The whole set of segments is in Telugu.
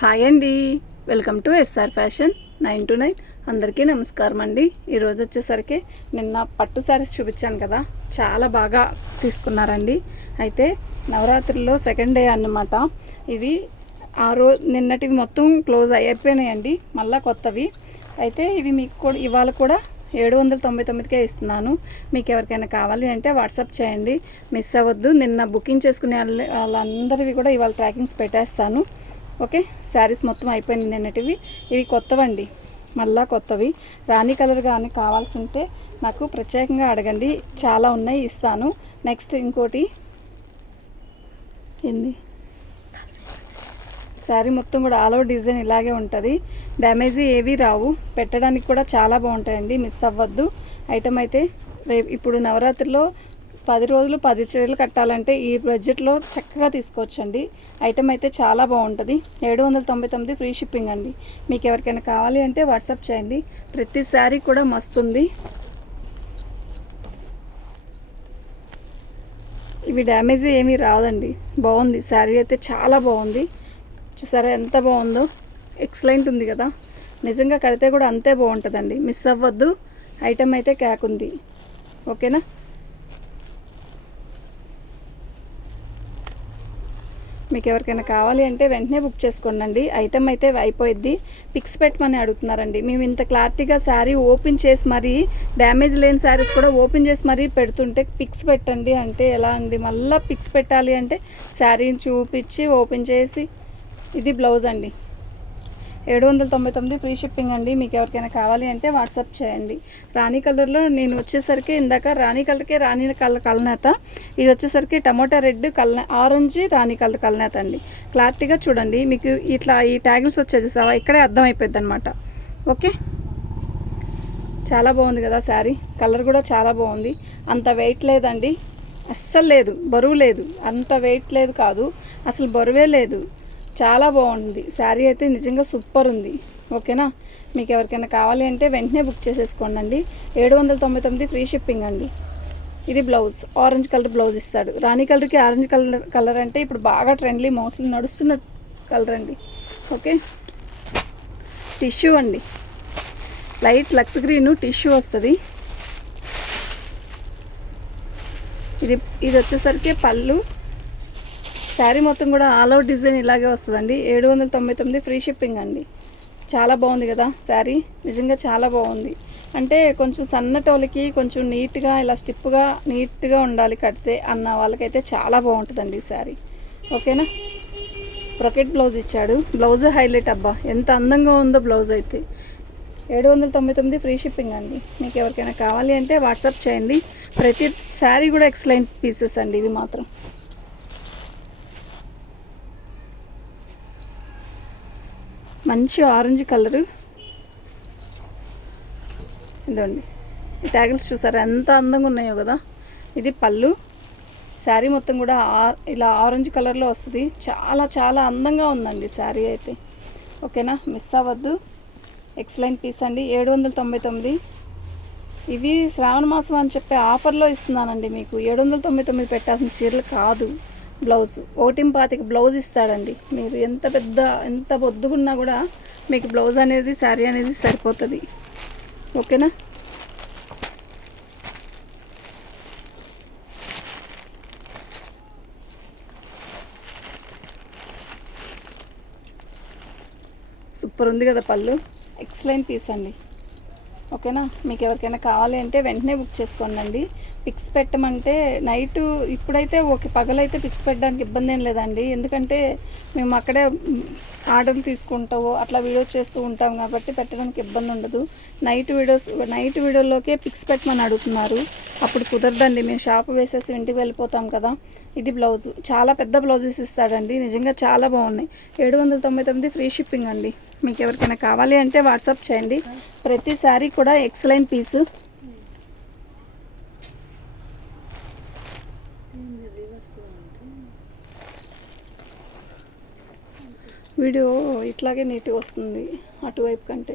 హాయ్ అండి, వెల్కమ్ టు ఎస్ఆర్ ఫ్యాషన్ 9 to 9. అందరికీ నమస్కారం అండి. ఈరోజు వచ్చేసరికి నిన్న పట్టు శారీస్ చూపించాను కదా, చాలా బాగా తీసుకున్నారండి. అయితే నవరాత్రిలో సెకండ్ డే అన్నమాట. ఇవి నిన్నటివి మొత్తం క్లోజ్ అయిపోయినాయండి, మళ్ళీ కొత్తవి. అయితే ఇవి మీకు కూడా ఇవాళ కూడా 799కే ఇస్తున్నాను. మీకు ఎవరికైనా కావాలి అంటే వాట్సాప్ చేయండి, మిస్ అవ్వద్దు. నిన్న బుకింగ్ చేసుకునే వాళ్ళందరివి కూడా ఇవాళ ట్రాకింగ్స్ పెట్టేస్తాను. ఓకే, శారీస్ మొత్తం అయిపోయింది నిన్నటివి. ఇవి కొత్తవండి, మళ్ళా కొత్తవి. రాణి కలర్ కానీ కావాల్సి ఉంటే నాకు ప్రత్యేకంగా అడగండి, చాలా ఉన్నాయి, ఇస్తాను. నెక్స్ట్ ఇంకోటి ఏంది, శారీ మొత్తం కూడా ఆల్ ఓవర్ డిజైన్ ఇలాగే ఉంటుంది. డ్యామేజీ ఏవి రావు, పెట్టడానికి కూడా చాలా బాగుంటాయండి, మిస్ అవ్వద్దు. ఐటమ్ అయితే ఇప్పుడు నవరాత్రిలో 10 రోజులు 10 చీరలు కట్టాలంటే ఈ బడ్జెట్లో చక్కగా తీసుకోవచ్చండి. ఐటమ్ అయితే చాలా బాగుంటుంది. 799 ఫ్రీ షిప్పింగ్ అండి. మీకు ఎవరికైనా కావాలి అంటే వాట్సాప్ చేయండి. ప్రతి శారీ కూడా మస్తుంది. ఇవి డ్యామేజ్ ఏమీ రాదండి, బాగుంది. శారీ అయితే చాలా బాగుంది. చూసారా ఎంత బాగుందో, ఎక్సలెంట్ ఉంది కదా. నిజంగా కడితే కూడా అంతే బాగుంటుందండి, మిస్ అవ్వద్దు. ఐటమ్ అయితే క్యాక్ ఉంది. ఓకేనా. మీకు ఎవరికైనా కావాలి అంటే వెంటనే బుక్ చేసుకోండి. ఐటమ్ అయితే అయిపోయిద్ది. పిక్స్ పెట్టమని అడుగుతున్నారండి. మేము ఇంత క్లారిటీగా శారీ ఓపెన్ చేసి మరీ, డ్యామేజ్ లేని శారీస్ కూడా ఓపెన్ చేసి మరీ పెడుతుంటే పిక్స్ పెట్టండి అంటే ఎలా అండి. మళ్ళీ పిక్స్ పెట్టాలి అంటే శారీని చూపించి ఓపెన్ చేసి. ఇది బ్లౌజ్ అండి, 799 ఫ్రీ షిప్పింగ్ అండి. మీకు ఎవరికైనా కావాలి అంటే వాట్సాప్ చేయండి. రాణి కలర్లో నేను వచ్చేసరికి ఇందాక రాణి కలర్కే రాణి కలర్ కలనేత, ఇది వచ్చేసరికి టమోటా రెడ్ ఆరెంజ్ రాణి కలర్ కలనేత అండి. క్లారిటీగా చూడండి, మీకు ఇట్లా ఈ ట్యాగిల్స్ వచ్చేది చూసావా, ఇక్కడే అర్థమైపోద్ది అనమాట. ఓకే, చాలా బాగుంది కదా శారీ. కలర్ కూడా చాలా బాగుంది. అంత వెయిట్ లేదండి, అస్సలు లేదు, బరువు లేదు. అంత వెయిట్ లేదు కాదు, అసలు బరువే లేదు. చాలా బాగుంది శారీ అయితే, నిజంగా సూపర్ ఉంది. ఓకేనా. మీకు ఎవరికైనా కావాలి అంటే వెంటనే బుక్ చేసేసుకోండి. 799 ఫ్రీ షిప్పింగ్ అండి. ఇది బ్లౌజ్, ఆరెంజ్ కలర్ బ్లౌజ్ ఇస్తాడు. రాణి కలర్కి ఆరెంజ్ కలర్ అంటే ఇప్పుడు బాగా ట్రెండ్లీ, మోస్ట్లీ నడుస్తున్న కలర్ అండి. ఓకే, టిష్యూ అండి, లైట్ లక్స్ గ్రీను టిష్యూ వస్తుంది. ఇది వచ్చేసరికి పళ్ళు. శారీ మొత్తం కూడా ఆల్ అవుట్ డిజైన్ ఇలాగే వస్తుందండి. 799 ఫ్రీ షిప్పింగ్ అండి. చాలా బాగుంది కదా శారీ, నిజంగా చాలా బాగుంది. అంటే కొంచెం సన్నటోళ్ళకి కొంచెం నీట్గా ఇలా స్టిప్గా నీట్గా ఉండాలి కడితే అన్న వాళ్ళకైతే చాలా బాగుంటుందండి ఈ శారీ. ఓకేనా. బ్రొకెట్ బ్లౌజ్ ఇచ్చాడు, బ్లౌజ్ హైలైట్. అబ్బా ఎంత అందంగా ఉందో బ్లౌజ్ అయితే. 799 ఫ్రీ షిప్పింగ్ అండి. మీకు ఎవరికైనా కావాలి అంటే వాట్సాప్ చేయండి. ప్రతి శారీ కూడా ఎక్సలెంట్ పీసెస్ అండి ఇవి మాత్రం. మంచి ఆరెంజ్ కలరు, ఇదండి. ఈ ట్యాగిల్స్ చూసారా ఎంత అందంగా ఉన్నాయో కదా. ఇది పళ్ళు. శారీ మొత్తం కూడా ఇలా ఆరెంజ్ కలర్లో వస్తుంది. చాలా చాలా అందంగా ఉందండి శారీ అయితే. ఓకేనా, మిస్ అవ్వద్దు. ఎక్సలెంట్ పీస్ అండి. 799. ఇవి శ్రావణ మాసం అని చెప్పి ఆఫర్లో ఇస్తున్నానండి మీకు. 799 పెట్టాల్సిన చీరలు కాదు. బ్లౌజ్ 125 బ్లౌజ్ ఇస్తాడండి. మీరు ఎంత బొద్దుగున్నా కూడా మీకు బ్లౌజ్ అనేది, శారీ అనేది సరిపోతుంది. ఓకేనా. సూపర్ ఉంది కదా పళ్ళు, ఎక్సలెంట్ పీస్ అండి. ఓకేనా. మీకు ఎవరికైనా కావాలి అంటే వెంటనే బుక్ చేసుకోండి. పిక్స్ పెట్టమంటే నైటు, ఇప్పుడైతే పగలైతే పిక్స్ పెట్టడానికి ఇబ్బంది ఏం లేదండి. ఎందుకంటే మేము అక్కడే ఆర్డర్లు తీసుకుంటాము, అట్లా వీడియోస్ చేస్తూ ఉంటాం కాబట్టి పెట్టడానికి ఇబ్బంది ఉండదు. నైట్ వీడియోలోకే పిక్స్ పెట్టమని అడుగుతున్నారు, అప్పుడు కుదరదండి. మేము షాప్ వేసేసి ఇంటికి వెళ్ళిపోతాం కదా. ఇది బ్లౌజ్, చాలా పెద్ద బ్లౌజెస్ ఇస్తాడండి, నిజంగా చాలా బాగున్నాయి. 799 ఫ్రీ షిప్పింగ్ అండి. మీకు ఎవరికైనా కావాలి అంటే వాట్సాప్ చేయండి. ప్రతి శారీ కూడా ఎక్సలెంట్ పీసు. వీడియో ఇట్లాగే నీట్గా వస్తుంది అటువైపు కంటే.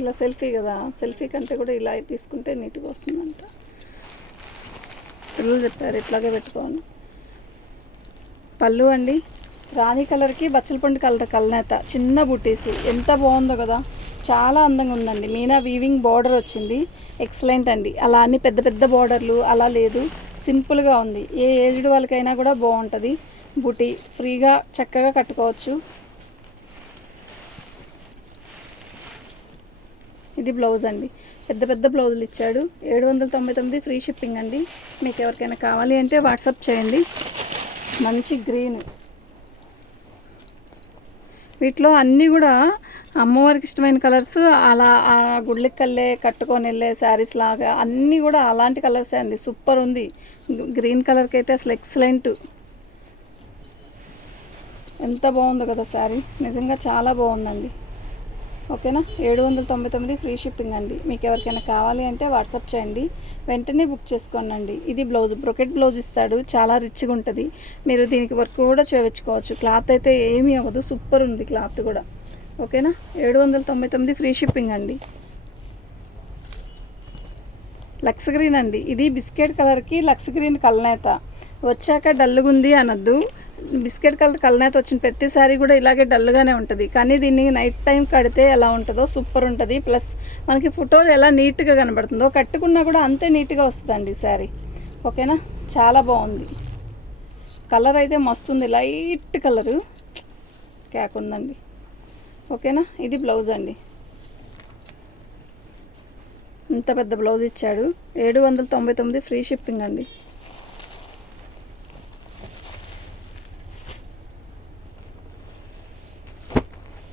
ఇలా సెల్ఫీ కదా, సెల్ఫీ కంటే కూడా ఇలా తీసుకుంటే నీట్గా వస్తుందంట. పిల్లలు చెప్పారు ఇట్లాగే పెట్టుకోవాలి. పళ్ళు అండి, రాణి కలర్కి బచ్చలపండు కలర్ కలనేత, చిన్న బుటీస్, ఎంత బాగుందో కదా, చాలా అందంగా ఉందండి. మీనా వీవింగ్ బార్డర్ వచ్చింది, ఎక్సలెంట్ అండి. అలా అన్ని పెద్ద పెద్ద బార్డర్లు అలా లేదు, సింపుల్గా ఉంది. ఏ ఏజ్డ్ వాళ్ళకైనా కూడా బాగుంటుంది. బుటీ ఫ్రీగా చక్కగా కట్టుకోవచ్చు. ఇది బ్లౌజ్ అండి, పెద్ద పెద్ద బ్లౌజులు ఇచ్చాడు. 799 ఫ్రీ షిప్పింగ్ అండి. మీకు ఎవరికైనా కావాలి అంటే వాట్సాప్ చేయండి. మంచి గ్రీన్, వీటిలో అన్నీ కూడా అమ్మవారికి ఇష్టమైన కలర్స్. అలా గుడ్లకి కల్లే కట్టుకొని వెళ్ళే శారీస్ లాగా అన్నీ కూడా అలాంటి కలర్సే అండి. సూపర్ ఉంది. గ్రీన్ కలర్కి అయితే అసలు ఎక్సలెంట్, ఎంత బాగుందో కదా శారీ, నిజంగా చాలా బాగుందండి. ఓకేనా, 799 ఫ్రీ షిప్పింగ్ అండి. మీకు ఎవరికైనా కావాలి అంటే వాట్సాప్ చేయండి, వెంటనే బుక్ చేసుకోండి. ఇది బ్లౌజ్, బ్రొకెట్ బ్లౌజ్ ఇస్తాడు, చాలా రిచ్గా ఉంటుంది. మీరు దీనికి వర్క్ కూడా చేయించుకోవచ్చు. క్లాత్ అయితే ఏమీ అవ్వదు, సూపర్ ఉంది క్లాత్ కూడా. ఓకేనా, 799 ఫ్రీ షిప్పింగ్ అండి. లక్స్ గ్రీన్ అండి, ఇది బిస్కెట్ కలర్కి లక్స్ గ్రీన్ కలనేత వచ్చాక డల్లుగుంది అనొద్దు. బిస్కెట్ కలర్ కలనేత వచ్చిన ప్రతిసారి కూడా ఇలాగే డల్గానే ఉంటుంది, కానీ దీన్ని నైట్ టైం కడితే ఎలా ఉంటుందో సూపర్ ఉంటుంది. ప్లస్ మనకి ఫోటోలు ఎలా నీట్గా కనబడుతుందో కట్టుకున్నా కూడా అంతే నీట్గా వస్తుందండి శారీ. ఓకేనా, చాలా బాగుంది. కలర్ అయితే మస్తుంది, లైట్ కలరు క్యాక్ ఉందండి. ఓకేనా, ఇది బ్లౌజ్ అండి, ఇంత పెద్ద బ్లౌజ్ ఇచ్చాడు. 799 ఫ్రీ షిప్పింగ్ అండి.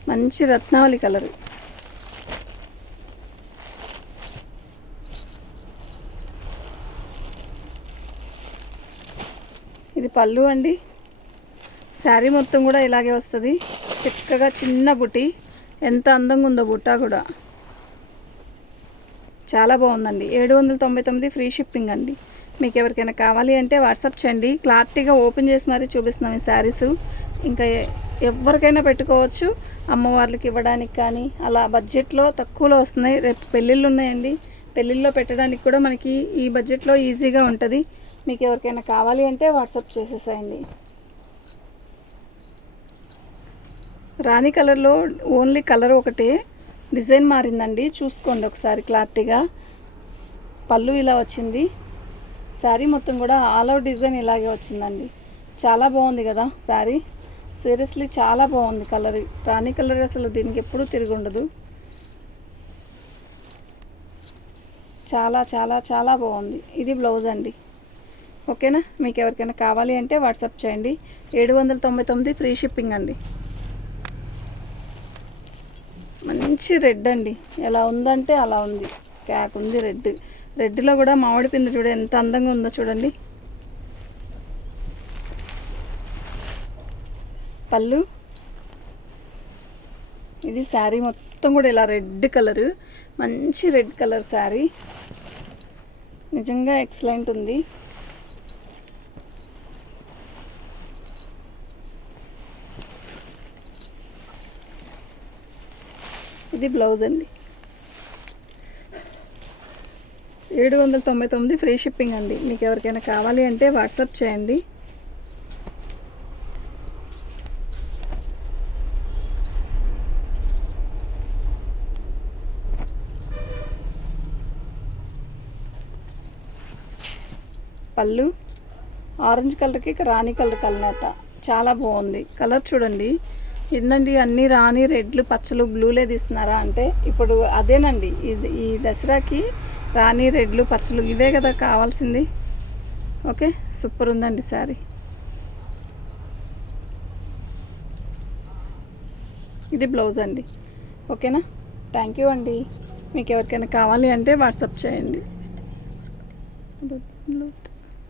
మంచి రత్నావళి కలరు, ఇది పళ్ళు అండి. శారీ మొత్తం కూడా ఇలాగే వస్తుంది, చక్కగా చిన్న బుట్టి, ఎంత అందంగా ఉందో బుట్ట కూడా, చాలా బాగుందండి. 799 ఫ్రీ షిప్పింగ్ అండి. మీకు ఎవరికైనా కావాలి అంటే వాట్సాప్ చేయండి. క్లారిటీగా ఓపెన్ చేసి మరీ చూపిస్తున్నాం ఈ శారీస్. ఇంకా ఎవరికైనా పెట్టుకోవచ్చు, అమ్మవార్లకి ఇవ్వడానికి కానీ అలా బడ్జెట్లో తక్కువలో వస్తున్నాయి. రేపు పెళ్ళిళ్ళు ఉన్నాయండి, పెళ్ళిళ్ళలో పెట్టడానికి కూడా మనకి ఈ బడ్జెట్లో ఈజీగా ఉంటుంది. మీకు ఎవరికైనా కావాలి అంటే వాట్సాప్ చేసేసేయండి. రాణి కలర్లో ఓన్లీ కలర్ ఒకటే, డిజైన్ మారిందండి, చూసుకోండి ఒకసారి క్లారిటీగా. పళ్ళు ఇలా వచ్చింది, శారీ మొత్తం కూడా ఆల్ అవుట్ డిజైన్ ఇలాగే వచ్చిందండి. చాలా బాగుంది కదా శారీ, సీరియస్లీ చాలా బాగుంది కలర్. రాణి కలర్ అసలు దీనికి ఎప్పుడూ తిరిగి ఉండదు, చాలా చాలా చాలా బాగుంది. ఇది బ్లౌజ్ అండి. ఓకేనా, మీకు ఎవరికైనా కావాలి అంటే వాట్సాప్ చేయండి. 799 ఫ్రీ షిప్పింగ్ అండి. మంచి రెడ్ అండి, ఎలా ఉందంటే అలా ఉంది, క్యాక్ ఉంది. రెడ్లో కూడా మామిడి పిండి చూడ ఎంత అందంగా ఉందో చూడండి. పళ్ళు, ఇది శారీ మొత్తం కూడా ఇలా రెడ్ కలరు, మంచి రెడ్ కలర్ శారీ, నిజంగా ఎక్సలెంట్ ఉంది. ఇది బ్లౌజ్ అండి. 799 ఫ్రీ షిప్పింగ్ అండి. మీకు ఎవరికైనా కావాలి అంటే వాట్సాప్ చేయండి. పళ్ళు ఆరెంజ్ కలర్కి రాణి కలర్ కలనేత, చాలా బాగుంది. కలర్ చూడండి, ఏంటండి అన్నీ రాణి రెడ్లు పచ్చలు బ్లూలే తీస్తున్నారా అంటే ఇప్పుడు అదేనండి. ఈ దసరాకి రాణి రెడ్లు పచ్చలు ఇవే కదా కావాల్సింది. ఓకే, సూపర్ ఉందండి శారీ. ఇది బ్లౌజ్ అండి. ఓకేనా, థ్యాంక్ యూ అండి. మీకు ఎవరికైనా కావాలి అంటే వాట్సాప్ చేయండి.